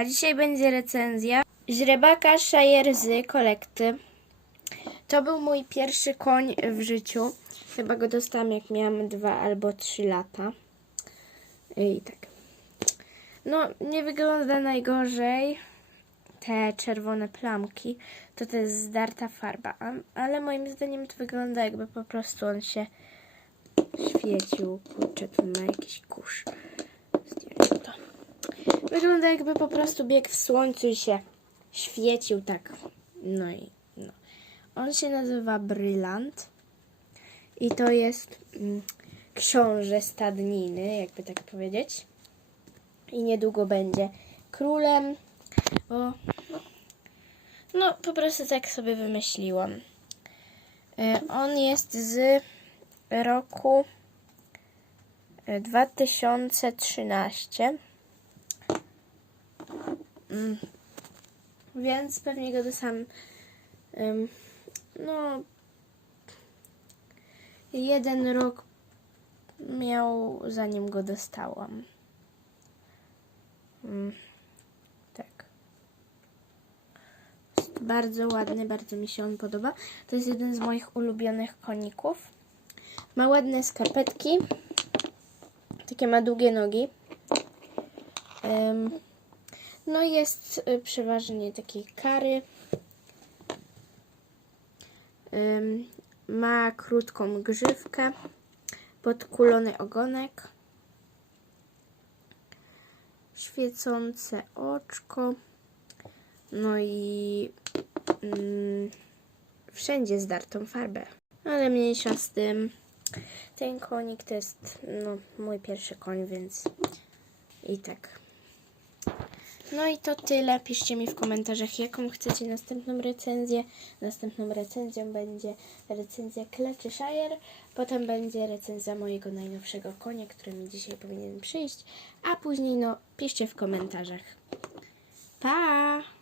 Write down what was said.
A dzisiaj będzie recenzja źrebaka Shire kolekty. To był mój pierwszy koń w życiu. Chyba go dostałam jak miałam dwa albo trzy lata. I tak. No, nie wygląda najgorzej. Te czerwone plamki, to to jest zdarta farba, ale moim zdaniem to wygląda jakby po prostu on się świecił. Kurczę, tu ma jakiś kurz. Wygląda jakby po prostu biegł w słońcu i się świecił tak. No i no. On się nazywa Brylant i to jest mm, książę stadniny, jakby tak powiedzieć. I niedługo będzie królem, bo no, no po prostu tak sobie wymyśliłam. E, On jest z roku e, 2013. Mm. Więc pewnie go dostałam ym, no jeden rok miał zanim go dostałam. Mm, tak. Bardzo ładny, bardzo mi się on podoba. To jest jeden z moich ulubionych koników. Ma ładne skarpetki. Takie ma długie nogi. Ym, no jest y, przeważnie takiej kary. Ma krótką grzywkę, podkulony ogonek, świecące oczko, no i mm, wszędzie zdartą farbę. Ale mniejsza z tym. Ten konik to jest no, mój pierwszy koń, więc i tak. No i to tyle. Piszcie mi w komentarzach, jaką chcecie następną recenzję. Następną recenzją będzie recenzja Shire. Potem będzie recenzja mojego najnowszego konia, który mi dzisiaj powinien przyjść. A później, no, piszcie w komentarzach. Pa!